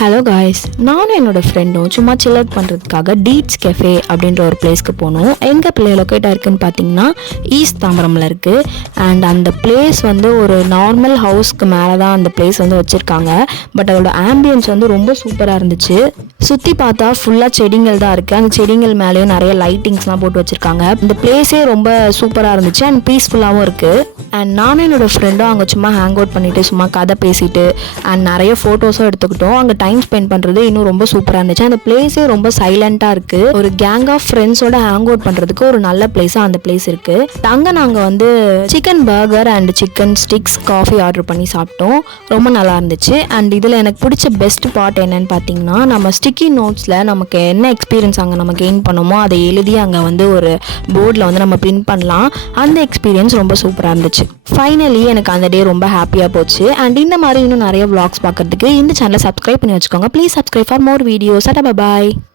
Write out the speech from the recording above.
Hello guys, நானும் என்னோடய ஃப்ரெண்டும் சும்மா சில் அவுட் பண்ணுறதுக்காக டீட்ஸ் கெஃபே அப்படின்ற ஒரு பிளேஸ்க்கு போனோம். எங்கே பிள்ளை லொக்கேட் ஆயிருக்குன்னு பார்த்தீங்கன்னா ஈஸ்ட் தாம்பரமில் இருக்குது. அண்ட் அந்த பிளேஸ் வந்து ஒரு நார்மல் ஹவுஸ்க்கு மேலே தான் அந்த பிளேஸ் வந்து வச்சுருக்காங்க. பட் அதோட ஆம்பியன்ஸ் வந்து ரொம்ப சூப்பராக இருந்துச்சு. சுற்றி பார்த்தா ஃபுல்லாக செடிகள் தான் இருக்குது. அந்த செடிகள் மேலேயும் நிறைய லைட்டிங்ஸ்லாம் போட்டு வச்சுருக்காங்க. இந்த பிளேஸே ரொம்ப சூப்பராக இருந்துச்சு அண்ட் பீஸ்ஃபுல்லாகவும் இருக்குது. அண்ட் நானும் என்னோடய ஃப்ரெண்டும் அங்கே சும்மா ஹேங் அவுட் பண்ணிவிட்டு சும்மா கதை பேசிட்டு அண்ட் நிறைய ஃபோட்டோஸும் எடுத்துக்கிட்டோம். அங்கே டைம் ஸ்பெண்ட் பண்ணுறது இன்னும் ரொம்ப சூப்பராக இருந்துச்சு. அந்த பிளேஸே ரொம்ப சைலண்ட்டாக இருக்குது. ஒரு கேங் ஆஃப் ஃப்ரெண்ட்ஸோட ஹேங் அவுட் பண்ணுறதுக்கு ஒரு நல்ல பிளேஸாக அந்த பிளேஸ் இருக்குது. அங்கே நாங்கள் வந்து chicken burger and chicken sticks coffee order பண்ணி சாப்பிட்டோம். ரொம்ப நல்லா இருந்துச்சு. அண்ட் இதில் எனக்கு பிடிச்ச பெஸ்ட் பார்ட் என்னன்னு பார்த்தீங்கன்னா, நம்ம ஸ்டிக்கி நோட்ஸில் நமக்கு என்ன எக்ஸ்பீரியன்ஸ் அங்கே நம்ம கெயின் பண்ணோமோ அதை எழுதி அங்கே வந்து ஒரு போர்டில் வந்து நம்ம பிரிண்ட் பண்ணலாம். அந்த எக்ஸ்பீரியன்ஸ் ரொம்ப சூப்பராக இருந்துச்சு. ஃபைனலி எனக்கு அந்த டே ரொம்ப ஹாப்பியாக போச்சு. அண்ட் இந்த மாதிரி இன்னும் நிறைய vlogs பார்க்கறதுக்கு இந்த சேனலை சப்ஸ்கிரைப் பண்ணி வச்சுக்கோங்க. Please subscribe for more videos. Bye bye.